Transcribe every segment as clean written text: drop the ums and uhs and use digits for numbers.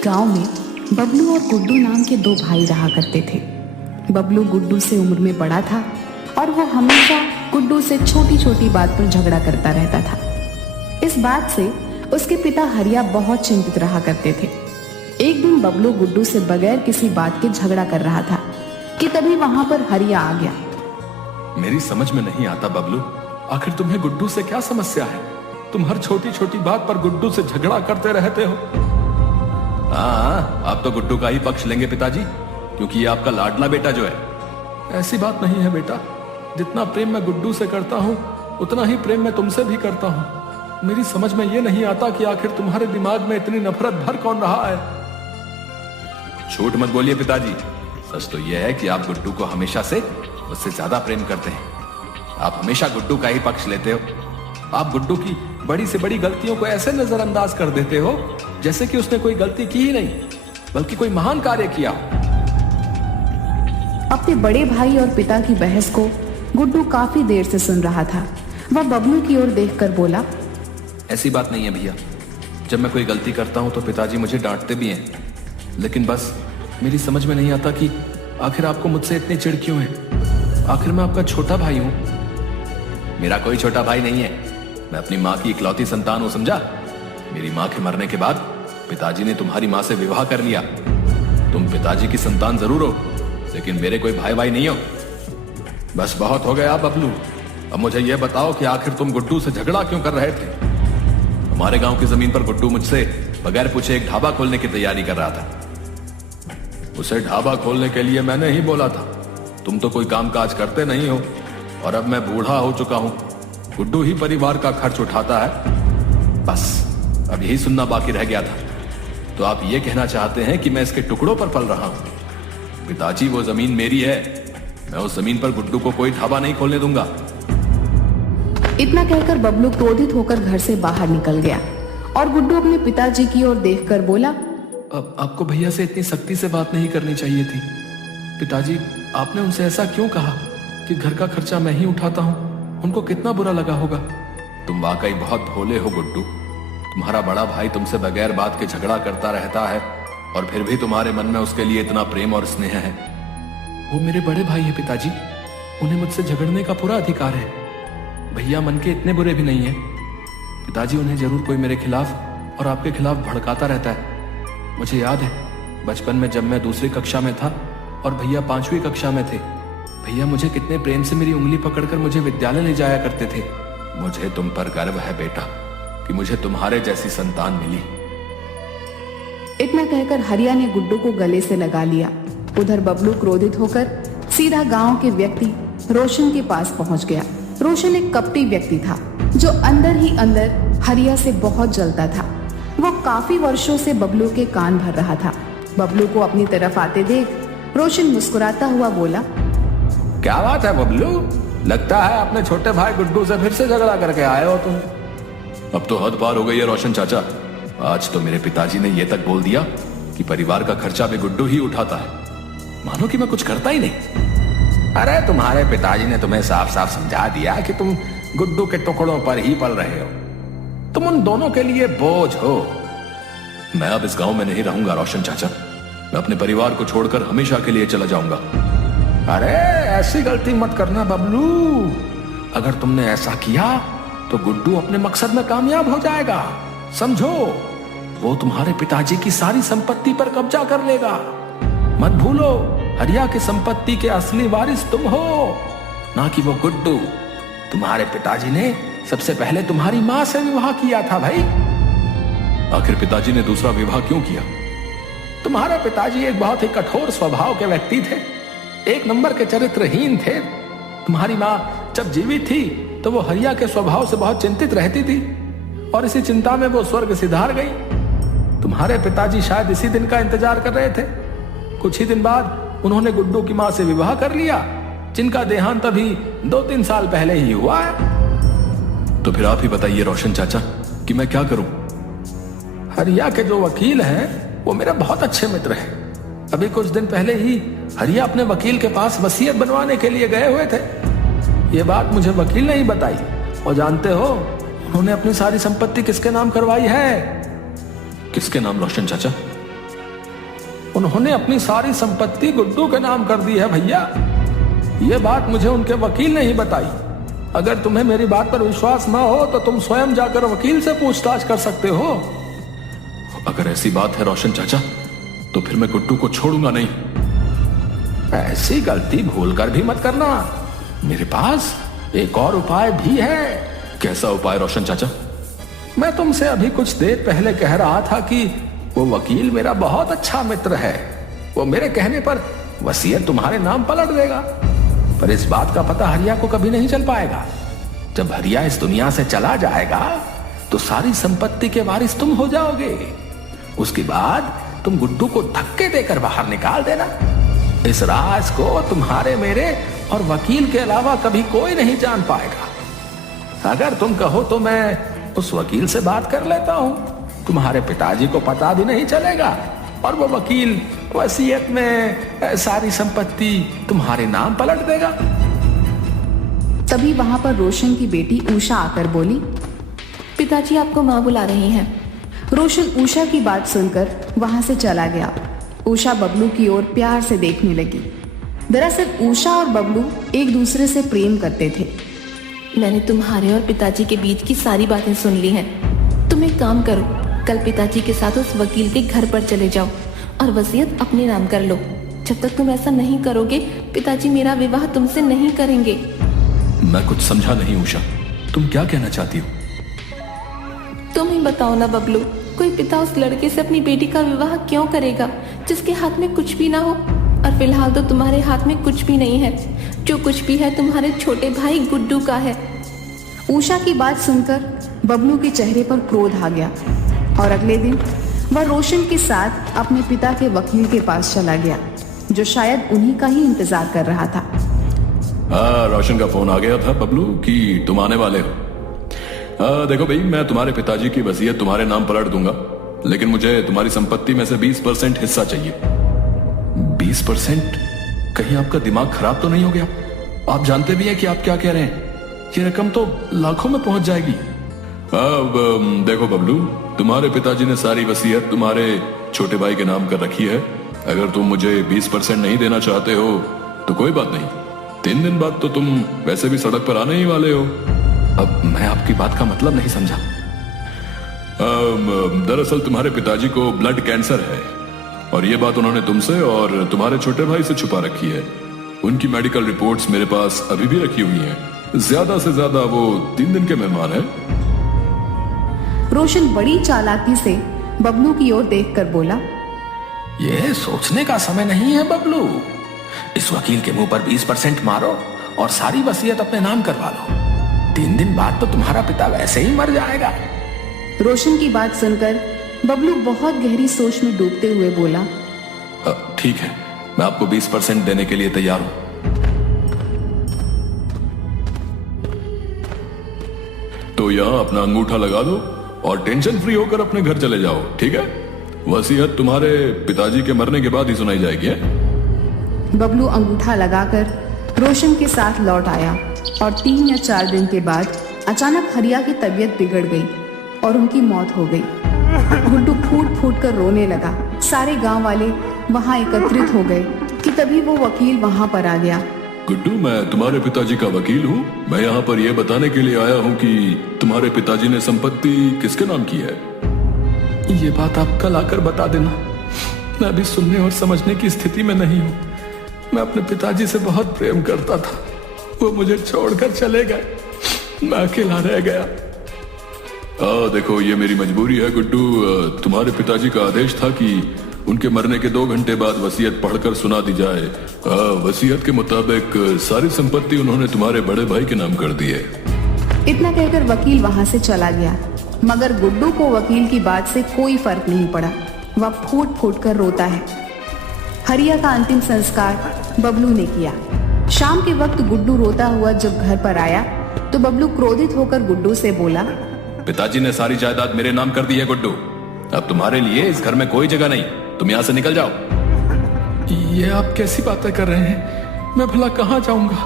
एक गांव में बबलू और गुड्डू नाम के दो भाई रहा करते थे। बबलू गुड्डू से उम्र में बड़ा था और वो हमेशा गुड्डू से छोटी छोटी बात पर झगड़ा करता रहता था। इस बात से उसके पिता हरिया बहुत चिंतित रहा करते थे। एक दिन बबलू गुड्डू से बगैर किसी बात के झगड़ा कर रहा था कि तभी वहां पर हरिया आ गया। मेरी समझ में नहीं आता बबलू, आखिर तुम्हें गुड्डू से क्या समस्या है? तुम हर छोटी छोटी बात पर गुड्डू से झगड़ा करते रहते हो। हाँ, आप तो गुड्डू का ही पक्ष लेंगे पिताजी, क्योंकि ये आपका लाडला बेटा जो है। ऐसी बात नहीं है बेटा, जितना प्रेम मैं गुड्डू से करता हूँ उतना ही प्रेम मैं तुमसे भी करता हूँ। मेरी समझ में ये नहीं आता कि आखिर तुम्हारे दिमाग में इतनी नफरत भर कौन रहा है। झूठ मत बोलिए पिताजी, सच तो यह है कि आप गुड्डू को हमेशा से उससे ज्यादा प्रेम करते हैं। आप हमेशा गुड्डू का ही पक्ष लेते हो। आप गुड्डू की बड़ी से बड़ी गलतियों को ऐसे नजरअंदाज कर देते हो जैसे कि उसने कोई गलती की ही नहीं, बल्कि कोई महान कार्य किया। अपने बड़े भाई और पिता की बहस को गुड्डू काफी देर से सुन रहा था। वह बबलू की ओर देखकर बोला, ऐसी बात नहीं है भैया, जब मैं कोई गलती करता हूं तो पिताजी मुझे डांटते भी हैं, लेकिन बस मेरी समझ में नहीं आता कि आखिर आपको मुझसे इतनी चिढ़ क्यों है। आखिर मैं आपका छोटा भाई हूं। मेरा कोई छोटा भाई नहीं है, मैं अपनी माँ की इकलौती संतान हूं, समझा। मेरी माँ के मरने के बाद पिताजी ने तुम्हारी माँ से विवाह कर लिया। तुम पिताजी की संतान जरूर हो, लेकिन मेरे कोई भाई भाई नहीं हो। बस बहुत हो गया बबलू, अब मुझे यह बताओ कि आखिर तुम गुड्डू से झगड़ा क्यों कर रहे थे। हमारे गांव की जमीन पर गुड्डू मुझसे बगैर पूछे एक ढाबा खोलने की तैयारी कर रहा था। उसे ढाबा खोलने के लिए मैंने ही बोला था। तुम तो कोई काम काज करते नहीं हो, और अब मैं बूढ़ा हो चुका हूं। गुड्डू ही परिवार का खर्च उठाता है। बस अब यही सुनना बाकी रह गया था। तो आप ये कहना चाहते हैं कि मैं इसके टुकड़ों पर पल रहा हूं। पिताजी, वो जमीन मेरी है, मैं उस जमीन पर गुड्डू को कोई ढाबा नहीं खोलने दूंगा। इतना कहकर बबलू क्रोधित होकर घर से बाहर निकल गया और गुड्डू अपने पिताजी की ओर देखकर बोला, अब आपको भैया से इतनी सख्ती से बात नहीं करनी चाहिए थी। पिताजी, आपने उनसे ऐसा क्यों कहा कि घर का खर्चा मैं ही उठाता हूँ? उनको कितना बुरा लगा होगा। तुम वाकई बहुत भोले हो गुड्डू। तुम्हारा बड़ा भाई तुमसे बगैर बात के झगड़ा करता रहता है, और फिर भी तुम्हारे मन में उसके लिए इतना प्रेम और स्नेह है। वो मेरे बड़े भाई है पिताजी, उन्हें मुझसे झगड़ने का पूरा अधिकार है। भैया मन के इतने बुरे भी नहीं है पिताजी, उन्हें जरूर कोई मेरे खिलाफ और आपके खिलाफ भड़काता रहता है। मुझे याद है बचपन में जब मैं दूसरी कक्षा में था और भैया 5वीं कक्षा में थे, भैया मुझे कितने प्रेम से मेरी उंगली पकड़कर मुझे विद्यालय ले जाया करते थे। मुझे तुम पर गर्व है बेटा कि मुझे तुम्हारे जैसी संतान मिली। इतना कहकर हरिया ने गुड्डू को गले से लगा लिया। उधर बबलू क्रोधित होकर सीधा गांव के व्यक्ति रोशन के पास पहुंच गया। रोशन एक कपटी व्यक्ति था जो अंदर ही अंदर हरिया से बहुत जलता था। वो काफी वर्षों से बबलू के कान भर रहा था। बबलू को अपनी तरफ आते देख रोशन मुस्कुराता हुआ बोला, क्या बात है बबलू, लगता है अपने छोटे भाई गुड्डू से फिर से झगड़ा करके आए हो तुम। अब तो हद पार हो गई है रोशन चाचा। आज तो मेरे पिताजी ने यह तक बोल दिया कि परिवार का खर्चा भी गुड्डू ही उठाता है, मानो कि मैं कुछ करता ही नहीं। अरे तुम्हारे पिताजी ने तुम्हें साफ साफ समझा दिया कि तुम गुड्डू के टुकड़ों पर ही पल रहे हो। तुम उन दोनों के लिए बोझ हो। मैं अब इस गांव में नहीं रहूंगा रोशन चाचा, मैं अपने परिवार को छोड़कर हमेशा के लिए चला जाऊंगा। अरे ऐसी गलती मत करना बबलू, अगर तुमने ऐसा किया तो गुड्डू अपने मकसद में कामयाब हो जाएगा। समझो, वो तुम्हारे पिताजी की सारी संपत्ति पर कब्जा कर लेगा। मत भूलो, हरिया की संपत्ति के असली वारिस तुम हो, ना कि वो गुड्डू। तुम्हारे पिताजी ने सबसे पहले तुम्हारी माँ से विवाह किया था भाई। आखिर पिताजी ने दूसरा विवाह क्यों किया? तुम्हारे पिताजी एक बहुत ही कठोर स्वभाव के व्यक्ति थे, एक नंबर के चरित्रहीन थे। तुम्हारी माँ जब जीवित थी तो वो हरिया के स्वभाव से बहुत चिंतित रहती थी, और इसी चिंता में वो स्वर्ग सिधार गई। तुम्हारे पिताजी शायद इसी दिन का इंतजार कर रहे थे। कुछ ही दिन बाद उन्होंने गुड्डू की माँ से विवाह कर लिया, जिनका देहांत अभी 2-3 साल पहले ही हुआ है। तो फिर आप ही बताइए रोशन चाचा कि मैं क्या करूं? हरिया के जो वकील हैं वो मेरे बहुत अच्छे मित्र हैं। अभी कुछ दिन पहले ही हरिया अपने वकील के पास वसीयत बनवाने के लिए गए हुए थे। ये बात मुझे वकील ने ही बताई, और जानते हो उन्होंने अपनी सारी संपत्ति किसके नाम करवाई है? किसके नाम रोशन चाचा? उन्होंने अपनी सारी संपत्ति गुड्डू के नाम कर दी है भैया। ये बात मुझे उनके वकील ने ही बताई। अगर तुम्हें मेरी बात पर विश्वास न हो तो तुम स्वयं जाकर वकील से पूछताछ कर सकते हो। अगर ऐसी बात है रोशन चाचा, तो फिर मैं गुड्डू को छोड़ूंगा नहीं। ऐसी गलती भूल कर भी मत करना। मेरे पास एक और उपाय भी है। कैसा उपाय रोशन चाचा? मैं तुमसे अभी कुछ देर पहले कह रहा था कि वो वकील मेरा बहुत अच्छा मित्र है। वो मेरे कहने पर वसीयत तुम्हारे नाम पलट देगा। पर इस बात का पता हरिया को कभी नहीं चल पाएगा। जब हरिया इस दुनिया से चला जाएगा तो सारी संपत्ति के वारिस तुम हो जाओगे। उसके बाद तुम गुड्डू को धक्के देकर बाहर निकाल देना। इस राज को तुम्हारे, मेरे और वकील के अलावा कभी कोई नहीं जान पाएगा। अगर तुम कहो तो मैं उस वकील से बात कर लेता हूं। तुम्हारे पिताजी को पता भी नहीं चलेगा और वो वकील वसीयत में सारी संपत्ति तुम्हारे नाम पलट देगा। तभी वहां पर रोशन की बेटी उषा आकर बोली, पिताजी आपको माँ बुला रही हैं। रोशन उषा की बात सुनकर वहां से चला गया। उषा बबलू की ओर प्यार से देखने लगी। दरअसल उषा और बबलू एक दूसरे से प्रेम करते थे। मैंने तुम्हारे और पिताजी के बीच की सारी बातें सुन ली हैं। तुम एक काम करो, कल पिताजी के साथ उस वकील के घर पर चले जाओ और वसीयत अपने नाम कर लो। जब तक तुम ऐसा नहीं करोगे, पिताजी मेरा विवाह तुमसे नहीं करेंगे। मैं कुछ समझा नहीं उषा, तुम क्या कहना चाहती हो? तुम ही बताओ ना बबलू, कोई पिता उस लड़के से अपनी बेटी का विवाह क्यों करेगा जिसके हाथ में कुछ भी ना हो? और फिलहाल तो तुम्हारे हाथ में कुछ भी नहीं है। जो कुछ भी है तुम्हारे छोटे भाई गुड्डू का है। उषा की बात सुनकर बबलू के चेहरे पर क्रोध आ गया और अगले दिन वह रोशन के साथ अपने पिता के वकील के पास चला गया, जो शायद उन्हीं का ही इंतजार कर रहा था। रोशन का फोन आ गया था बबलू कि तुम आने वाले हो। देखो भाई, मैं तुम्हारे पिताजी की वसीयत तुम्हारे नाम पलट दूंगा, लेकिन मुझे तुम्हारी संपत्ति में से 20% हिस्सा चाहिए। 20%? कहीं आपका दिमाग खराब तो नहीं हो गया? आप जानते भी हैं कि आप क्या कह रहे हैं। ये रकम तो लाखों में पहुंच जाएगी। अब देखो बबलू, तुम्हारे पिताजी ने सारी वसीयत तुम्हारे छोटे भाई के नाम कर रखी है। अगर तुम मुझे 20% नहीं देना चाहते हो तो कोई बात नहीं। 3 दिन बाद तो तुम वैसे भी सड़क पर आने ही वाले हो। अब मैं आपकी बात का मतलब नहीं समझा। दरअसल तुम्हारे पिताजी को ब्लड कैंसर है और ये बात उन्होंने तुमसे और तुम्हारे छोटे भाई से छुपा रखी है। उनकी मेडिकल रिपोर्ट्स मेरे पास अभी भी रखी हुई हैं। ज्यादा से ज्यादा वो 3 दिन के मेहमान हैं। रोशन बड़ी चालाकी से बबलू की ओर देखकर बोला, ये सोचने का समय नहीं है बबलू। इस वकील के मुंह पर 20% मारो और सारी वसीयत अपने नाम करवा लो। 3 दिन बाद तो तुम्हारा पिता वैसे ही मर जाएगा। रोशन की बात सुनकर बबलू बहुत गहरी सोच में डूबते हुए बोला, ठीक है, मैं आपको 20% देने के लिए तैयार हूं। तो यहां अपना अंगूठा लगा दो और टेंशन फ्री होकर अपने घर चले जाओ, ठीक है? वसीयत तुम्हारे पिताजी के मरने के बाद ही सुनाई जाएगी। बबलू अंगूठा लगाकर रोशन के साथ लौट आया और 3 या 4 दिन के बाद अचानक हरिया की तबीयत बिगड़ गई और उनकी मौत हो गई। गुड्डू फूट फूट कर रोने लगा। सारे गांव वाले वहां एकत्रित हो गए कि तभी वो वकील वहां पर आ गया। गुड्डू, मैं तुम्हारे पिताजी का वकील हूँ। मैं यहाँ पर यह बताने के लिए आया हूँ कि तुम्हारे पिताजी ने संपत्ति किसके नाम की है। ये बात आप कल आकर बता देना। मैं अभी सुनने और समझने की स्थिति में नहीं हूँ। मैं अपने पिताजी से बहुत प्रेम करता था, वो मुझे छोड़कर चले गए। मैं अकेला रह गया। देखो, ये मेरी मजबूरी है गुड्डू। तुम्हारे पिताजी का आदेश था कि उनके मरने के 2 घंटे बाद वसीयत पढ़कर सुना दी जाए। वसीयत के मुताबिक सारी संपत्ति उन्होंने तुम्हारे बड़े भाई के नाम कर दी है। इतना कहकर वकील वहां से चला गया, मगर गुड्डू को वकील की बात से कोई फर्क नहीं पड़ा। वह फूट फूट कर रोता है। हरिया का अंतिम संस्कार बबलू ने किया। शाम के वक्त गुड्डू रोता हुआ जब घर पर आया तो बबलू क्रोधित होकर गुड्डू से बोला, पिताजी ने सारी जायदाद मेरे नाम कर दी है गुड्डू। अब तुम्हारे लिए इस घर में कोई जगह नहीं। तुम यहाँ से निकल जाओ। ये आप कैसी बातें कर रहे हैं? मैं भला कहाँ जाऊंगा?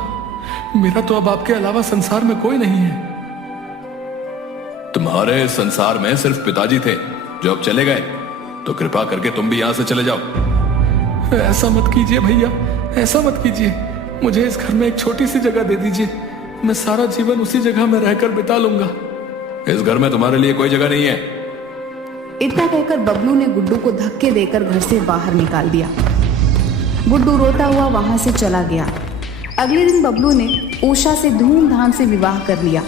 मेरा तो अब आपके अलावा संसार में कोई नहीं है। तुम्हारे संसार में सिर्फ पिताजी थे जो अब चले गए, तो कृपा करके तुम भी यहाँ से चले जाओ। ऐसा मत कीजिए भैया, ऐसा मत कीजिए। मुझे इस घर में एक छोटी सी जगह दे दीजिए, मैं सारा जीवन उसी जगह में रहकर बिता लूंगा। इस घर में तुम्हारे लिए कोई जगह नहीं है। इतना कहकर बबलू ने गुड्डू को धक्के देकर घर से बाहर निकाल दिया। गुड्डू रोता हुआ वहां से चला गया। अगले दिन बबलू ने उषा से धूमधाम से विवाह कर लिया।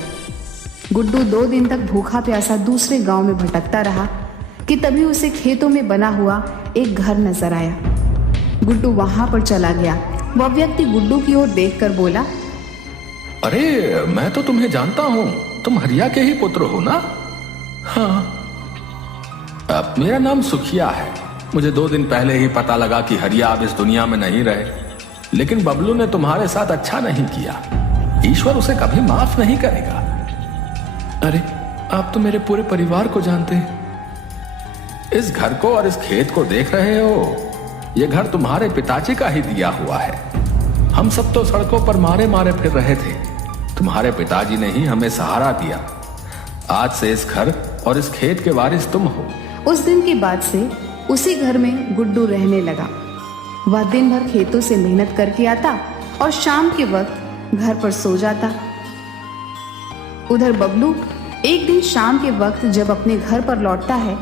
गुड्डू 2 दिन तक भूखा प्यासा दूसरे गांव में भटकता रहा कि तभी उसे खेतों में बना हुआ एक घर नजर आया। गुड्डू वहां पर चला गया। वह व्यक्ति गुड्डू की ओर देखकर बोला, अरे मैं तो तुम्हें जानता हूँ, तुम हरिया के ही पुत्र हो ना? हाँ। अब मेरा नाम सुखिया है। मुझे 2 दिन पहले ही पता लगा कि हरिया अब इस दुनिया में नहीं रहे, लेकिन बबलू ने तुम्हारे साथ अच्छा नहीं किया। ईश्वर उसे कभी माफ नहीं करेगा। अरे आप तो मेरे पूरे परिवार को जानते हैं। इस घर को और इस खेत को देख रहे हो, यह घर तुम्हारे पिताजी का ही दिया हुआ है। हम सब तो सड़कों पर मारे मारे फिर रहे थे, तुम्हारे पिताजी ने ही हमें सहारा दिया। आज से इस घर और इस खेत के वारिस तुम हो। उस दिन के बाद से उसी घर में गुड्डू रहने लगा। वह दिन भर खेतों से मेहनत करके आता और शाम के वक्त घर पर सो जाता। उधर बबलू एक दिन शाम के वक्त जब अपने घर पर लौटता है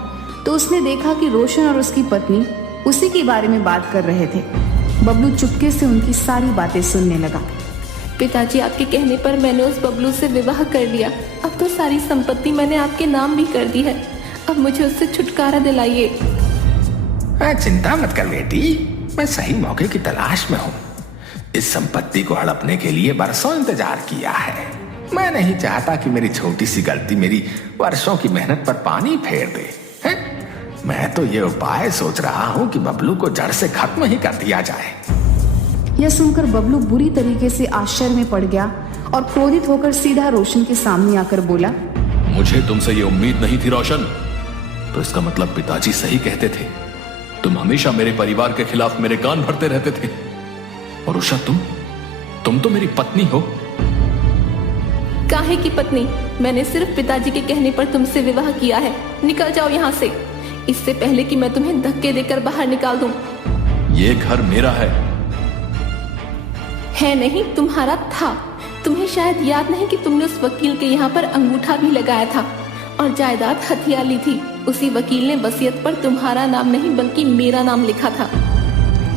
तो उसने देखा कि रोशन और उसकी पत्नी उसी के बारे में बात कर रहे थे। बबलू चुपके से उनकी सारी बातें सुनने लगा। पिताजी, आपके कहने पर मैंने उस बबलू से विवाह कर लिया। अब तो सारी संपत्ति मैंने आपके नाम भी कर दी है। अब मुझे उससे छुटकारा दिलाइए। चिंता मत कर बेटी, मैं सही मौके की तलाश में हूँ। इस संपत्ति को हड़पने के लिए बरसों इंतजार किया है। मैं नहीं चाहता कि मेरी छोटी सी गलती मेरी वर्षों की मेहनत पर पानी फेर दे। मैं तो ये उपाय सोच रहा हूँ कि बबलू को जड़ से खत्म ही कर दिया जाए। यह सुनकर बबलू बुरी तरीके से आश्चर्य में पड़ गया और क्रोधित होकर सीधा रोशन के सामने आकर बोला, मुझे तुमसे ये उम्मीद नहीं थी रोशन। तो इसका मतलब पिताजी सही कहते थे। तुम हमेशा मेरे परिवार के खिलाफ मेरे कान भरते रहते थे। और उषा, तुम तो मेरी पत्नी हो। काहे की पत्नी? मैंने सिर्फ पिताजी के कहने पर तुमसे विवाह किया है। निकल जाओ यहाँ से, इससे पहले कि मैं तुम्हें धक्के देकर बाहर निकाल दूं। ये घर मेरा है नहीं, तुम्हारा था। तुम्हें शायद याद नहीं कि तुमने उस वकील के यहाँ पर अंगूठा भी लगाया था और जायदाद हथिया ली थी। उसी वकील ने वसीयत पर तुम्हारा नाम नहीं बल्कि मेरा नाम लिखा था।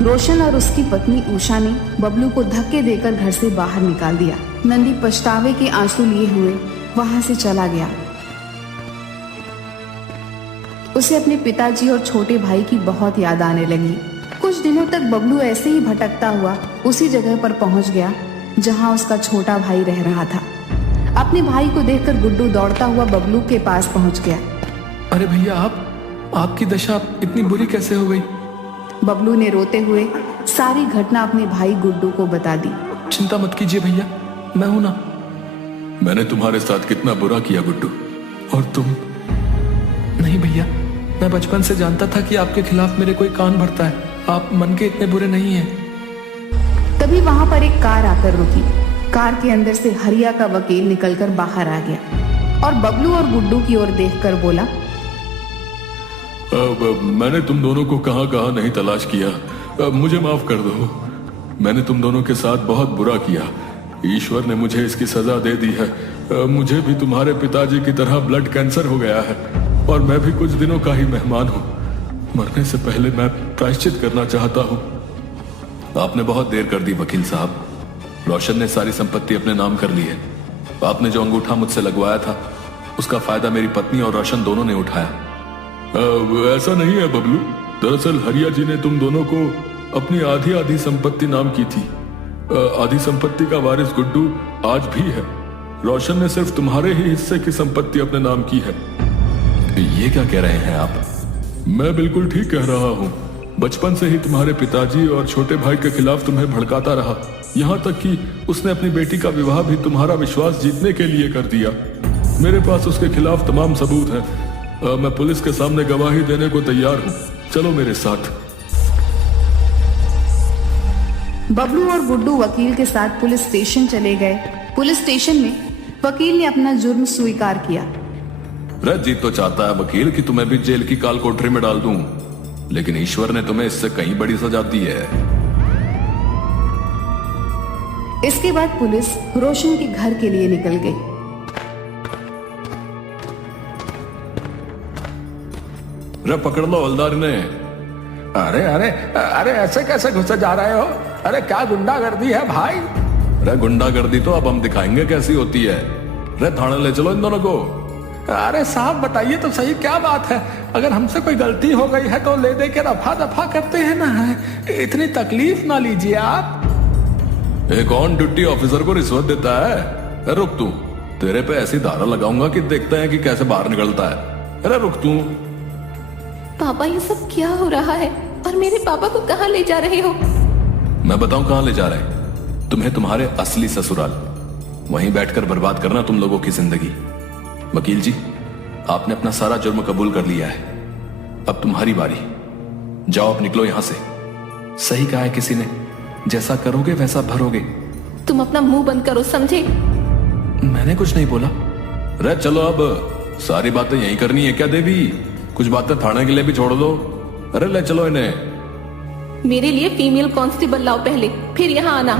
रोशन और उसकी पत्नी उषा ने बबलू को धक्के देकर घर से बाहर निकाल दिया। नंदी पछतावे के आंसू लिए हुए वहां से चला गया। उसे अपने पिताजी और छोटे भाई की बहुत याद आने लगी। कुछ दिनों तक बबलू ऐसे ही भटकता हुआ उसी जगह पर पहुंच गया जहां उसका छोटा भाई रह रहा था। अपने भाई को देखकर गुड्डू दौड़ता हुआ बबलू के पास पहुंच गया। अरे भैया, आपकी दशा इतनी बुरी कैसे हो गई? बबलू ने रोते हुए सारी घटना अपने भाई गुड्डू को बता दी। चिंता मत कीजिए भैया, मैं हूं ना। मैंने तुम्हारे साथ कितना बुरा किया गुड्डू, और तुम? नहीं भैया, मैं बचपन से जानता था कि आपके खिलाफ मेरे कोई कान भरता है। आप मन के इतने बुरे नहीं हैं। तभी वहां पर एक कार आकर रुकी। कार के अंदर से हरिया का वकील निकलकर बाहर आ गया और बबलू और गुड्डू की ओर देखकर बोला, मैंने तुम दोनों को कहां नहीं तलाश किया। मुझे माफ कर दो। मैंने तुम दोनों के साथ बहुत बुरा किया। ईश्वर ने मुझे इसकी सजा दे दी है। मुझे भी तुम्हारे पिताजी की तरह ब्लड कैंसर हो गया है और मैं भी कुछ दिनों का ही मेहमान हूँ। मरने से पहले मैं प्रायश्चित करना चाहता हूँ। आपने बहुत देर कर दी वकील साहब। रोशन ने सारी संपत्ति अपने नाम कर ली है। आपने जो अंगूठा मुझसे लगवाया था उसका फायदा मेरी पत्नी और रोशन दोनों ने उठाया। ऐसा नहीं है बबलू। दरअसल हरिया जी ने तुम दोनों को अपनी आधी संपत्ति नाम की थी। आधी संपत्ति का वारिस गुड्डू आज भी है। रोशन ने सिर्फ तुम्हारे ही हिस्से की संपत्ति अपने नाम की है। ये क्या कह रहे हैं आप? मैं बिल्कुल ठीक कह रहा हूँ। बचपन से ही तुम्हारे पिताजी और छोटे भाई के खिलाफ तुम्हें भड़काता रहा, यहाँ तक कि उसने अपनी बेटी का विवाह भी तुम्हारा विश्वास जीतने के लिए कर दिया। मेरे पास उसके खिलाफ तमाम सबूत हैं। मैं पुलिस के सामने गवाही देने को तैयार हूँ। चलो मेरे साथ। बबलू और गुड्डू वकील के साथ पुलिस स्टेशन चले गए। पुलिस स्टेशन में वकील ने अपना जुर्म स्वीकार किया। रजीत तो चाहता है वकील कि तुम्हें भी जेल की काल कोठरी में डाल दूं। लेकिन ईश्वर ने तुम्हें इससे कहीं बड़ी सजा दी है। इसके बाद पुलिस रोशन के घर के लिए निकल गई। रे पकड़ लो हवलदार ने। अरे अरे अरे ऐसे कैसे घुसे जा रहे हो? अरे क्या गुंडागर्दी है भाई? अरे गुंडागर्दी तो अब हम दिखाएंगे कैसी होती है। अरे थाने ले चलो इन दोनों को। अरे साहब बताइए तो सही क्या बात है? अगर हमसे कोई गलती हो गई है तो ले दे के रफा दफा करते हैं ना, इतनी तकलीफ ना लीजिए आप। एक कौन ड्यूटी ऑफिसर को रिश्वत देता है? रुक तू, तेरे पे ऐसी धारा लगाऊंगा कि देखते हैं कि कैसे बाहर निकलता है। अरे रुक तू। पापा ये सब क्या हो रहा है और मेरे पापा को कहाँ ले जा रहे हो? मैं बताऊं कहां ले जा रहे हैं? तुम्हें तुम्हारे असली ससुराल, वहीं बैठकर बर्बाद करना तुम लोगों की जिंदगी। वकील जी, आपने अपना सारा जुर्म कबूल कर लिया है, अब तुम्हारी बारी। जाओ अब निकलो यहां से। सही कहा है किसी ने, जैसा करोगे वैसा भरोगे। तुम अपना मुंह बंद करो, समझे? मैंने कुछ नहीं बोला। रे चलो अब, सारी बातें यही करनी है क्या देवी? कुछ बातें थाने के लिए भी छोड़ दो। अरे ले चलो इन्हें। मेरे लिए फीमेल कांस्टेबल लाओ पहले, फिर यहाँ आना।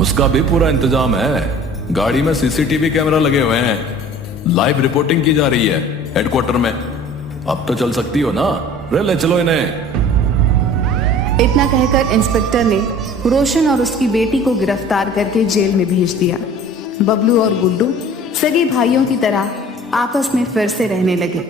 उसका भी पूरा इंतजाम है। गाड़ी में सीसीटीवी कैमरा लगे हुए हैं, लाइव रिपोर्टिंग की जा रही है हेडक्वार्टर में। अब तो चल सकती हो ना? रे ले चलो इन्हें। इतना कहकर इंस्पेक्टर ने रोशन और उसकी बेटी को गिरफ्तार करके जेल में भेज दिया। बबलू और गुड्डू सगे भाइयों की तरह आपस में फिर से रहने लगे।